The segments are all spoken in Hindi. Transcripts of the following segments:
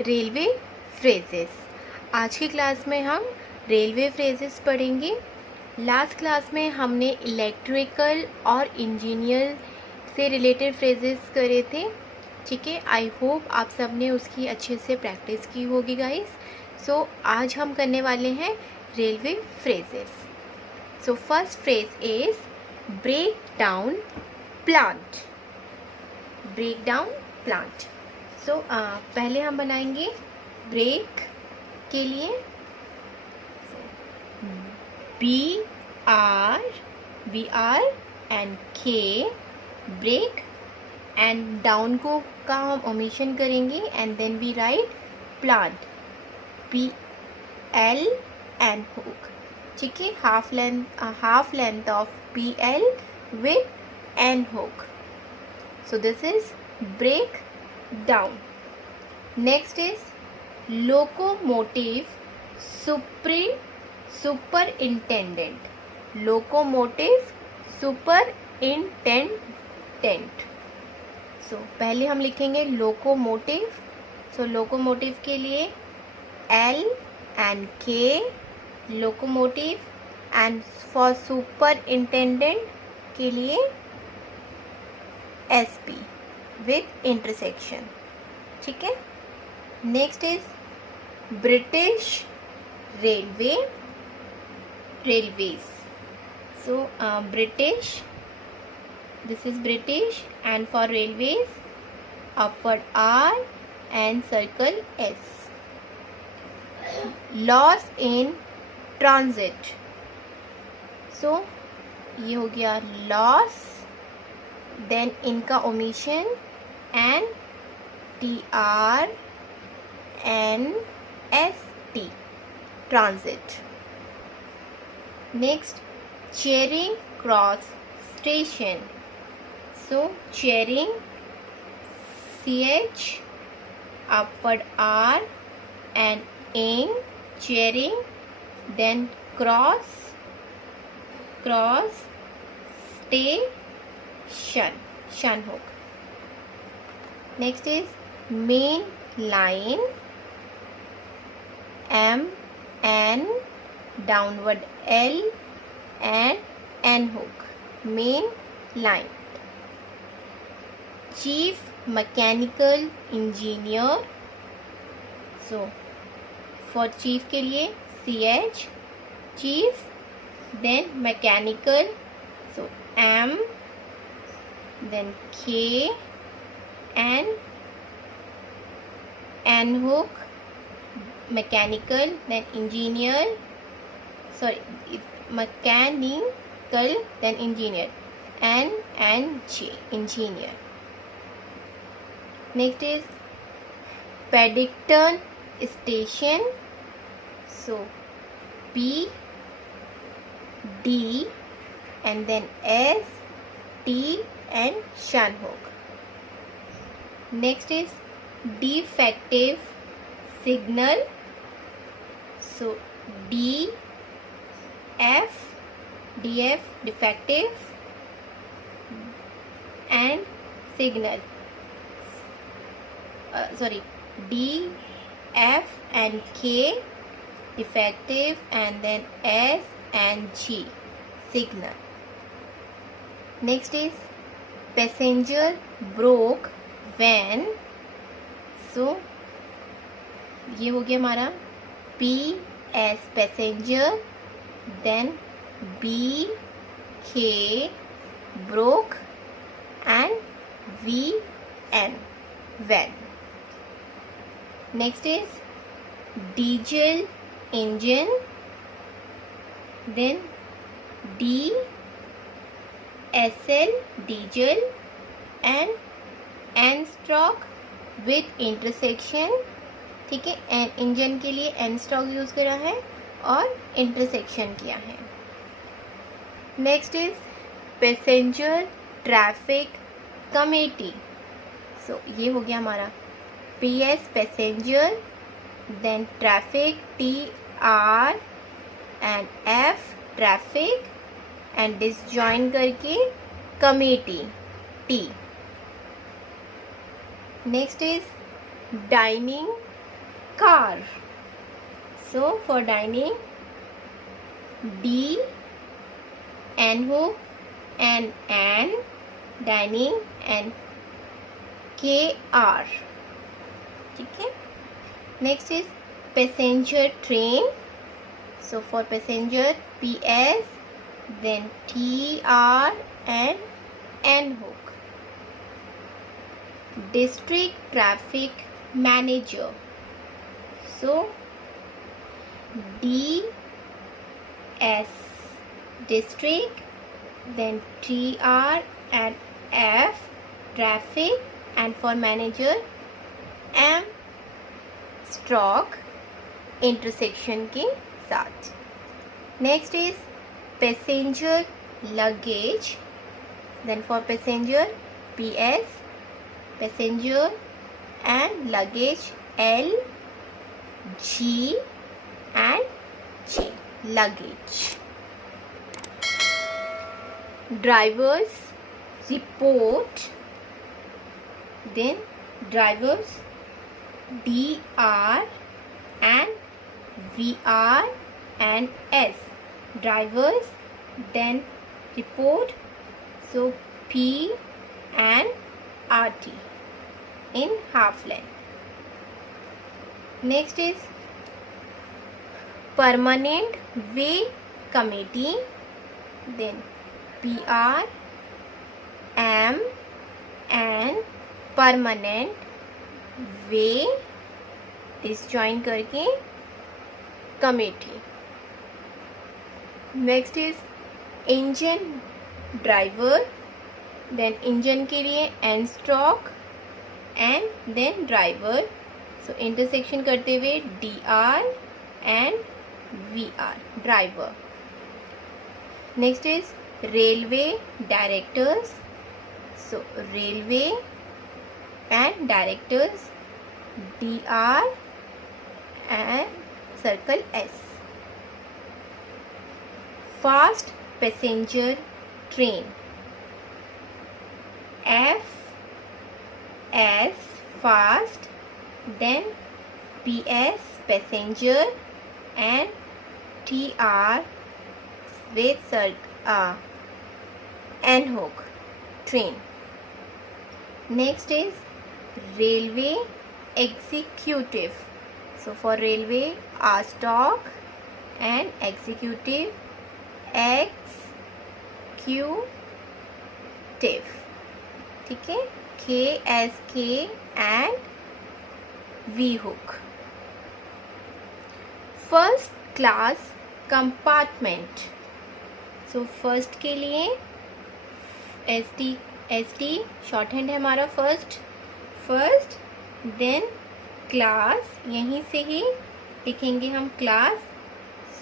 Railway phrases. आज की क्लास में हम रेलवे फ्रेजेस पढ़ेंगे। लास्ट क्लास में हमने इलेक्ट्रिकल और इंजीनियर से रिलेटेड फ्रेजेस करे थे। ठीक है, आई होप आप सब ने उसकी अच्छे से प्रैक्टिस की होगी गाइस। सो आज हम करने वाले हैं railway phrases. So first phrase is break down plant. Break down plant. So पहले हम बनाएंगे ब्रेक के लिए B-R and K break, and down को का हम ओमिशन करेंगे and then we write plant PL and hook. ठीक है, half length of PL with and hook. So this is break down. Next is locomotive superintendent. Locomotive superintendent. So पहले हम लिखेंगे locomotive. So locomotive के लिए L and K locomotive, and for superintendent के लिए SP with intersection. ठीक है, next is British railways. So British, this is British, and for railways upward R and circle S। Loss in transit. So ये हो गया लॉस, then इनका omission and TRNST transit. Next, Charing Cross Station. So Charing, CH upward R and ing, Charing, then cross station hook. Next is main line, MN downward L and N hook. Main line. Chief mechanical engineer. So for chief के लिए CH chief, then mechanical, so M, then K and N hook, mechanical, then engineer, mechanical, then engineer, N and J, engineer. Next is Paddington Station. So P, D and then S, T and shan hook. Next is defective signal. So DF defective and signal. DF and K defective, and then S and G signal. Next is passenger broke when. So ये हो गया हमारा PS passenger, then BK broke and VN when. Next is diesel engine, then DSL diesel and N stroke with intersection. ठीक है, इंजन के लिए N स्ट्रोक यूज करा है और इंटरसेक्शन किया है। Next is passenger traffic committee. So ये हो गया हमारा PS passenger, then traffic TR and F traffic, and disjoin करके committee T. Next is dining car. So for dining, D, N hook, and N, dining, and K, R. ठीक है. Next is passenger train. So for passenger, P, S, then T, R, and N hook. District traffic manager. So D, S, district, then T, R, and F, traffic, and for manager, M, stroke, intersection के साथ. Next is passenger luggage. Then for passenger, PS, passenger, and luggage, L, G, and J, luggage. Drivers report. Then drivers, DR and VR and S. Drivers, then report, so P and RT in half length. Next is permanent way committee. Then PR, M, and permanent way disjoin करके committee. Next is engine driver. Then engine के लिए N stroke and then driver. So intersection करते हुए DR and VR, driver. Next is railway directors. So railway and directors, DR and circle S. Fast passenger train, F, S, fast, then PS, passenger, and TR with N hook, train. Next is railway executive. So for railway, R stock and executive, X, Q, टिव. ठीक है, K, S, K and V hook. First class compartment. So first के लिए एस टी शॉर्ट हैंड है हमारा. फर्स्ट देन क्लास, यहीं से ही लिखेंगे हम class.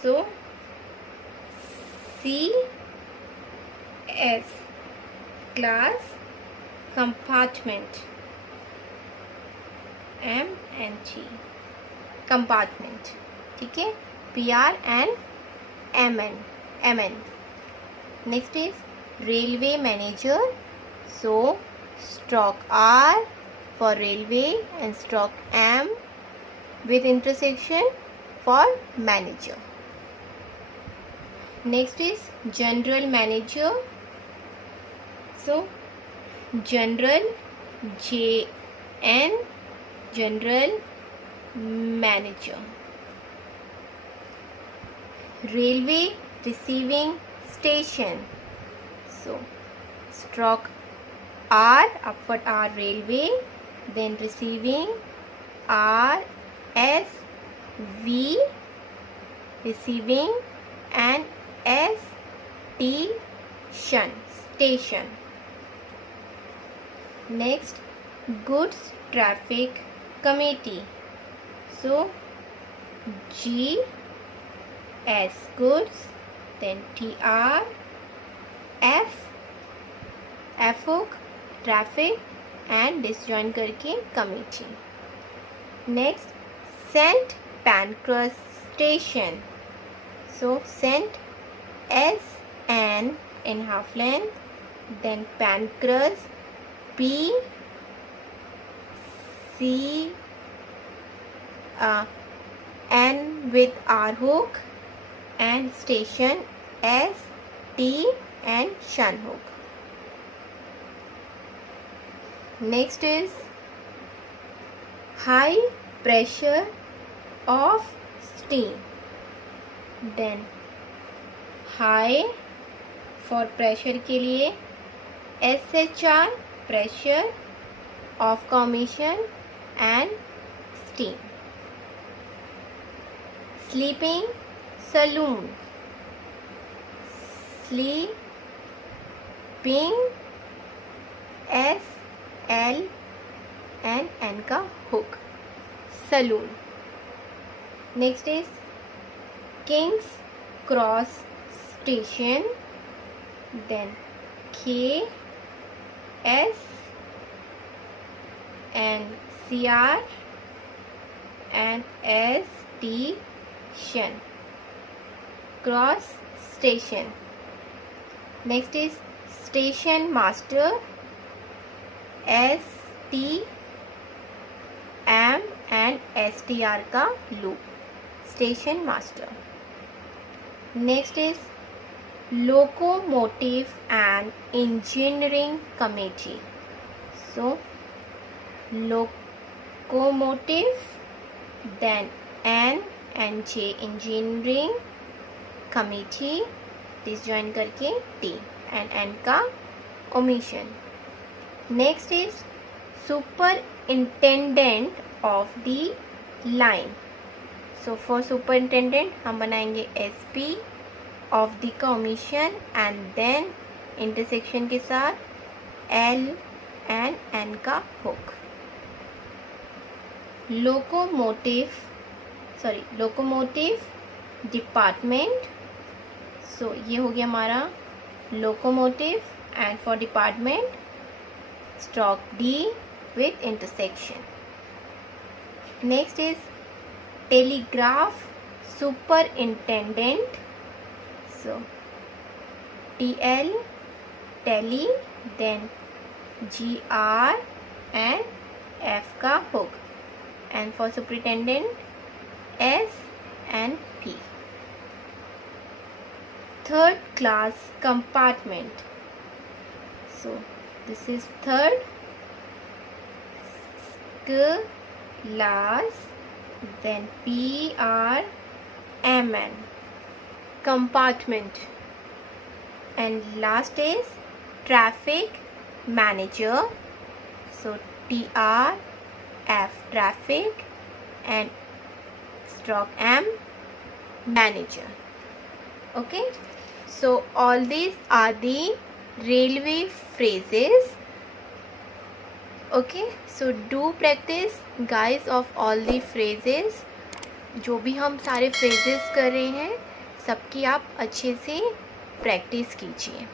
So C S, class compartment, M N G, compartment. ठीक है, P R and M N. Next is railway manager. So stroke R for railway and stroke M with intersection for manager. Next is general manager. So general, JN, general manager. Railway receiving station. So stroke R, upward R, railway, then receiving R, S, V, receiving, and S, T, station. Next, goods traffic committee. So G, S, goods, then T, R, F hook, traffic, and disjoin करके committee. Next, St. Pancras station. So St, S, N in half length, then Pancras, P, C, N with R hook, and station S, T and shunt hook. Next is high pressure of steam. Then high for pressure के लिए SHR pressure of commission and steam. Sleeping saloon, sleeping S L and N का hook, saloon. Next is King's Cross Station. Then K S and CR and S T station, cross station. Next is station master, S T M and STR का loop, station master. Next is locomotive and engineering committee. So locomotive, then N and J engineering committee, disjoin करके T and N का omission. Next is superintendent of the line. So for superintendent हम बनाएंगे SP of the का omission and then intersection के साथ L and N का hook. Locomotive department. सो ये हो गया हमारा locomotive and for department stroke D with intersection. Next is telegraph superintendent. So TL tele, then GR and F का hook and for superintendent S and P. Third class compartment. So this is third class, then PRMN compartment, and last is traffic manager. So TRF traffic and stroke M manager. Okay, so all these are the railway phrases. Okay, so do practice guys of all the phrases. जो भी हम सारे phrases कर रहे हैं सबकी आप अच्छे से प्रैक्टिस कीजिए.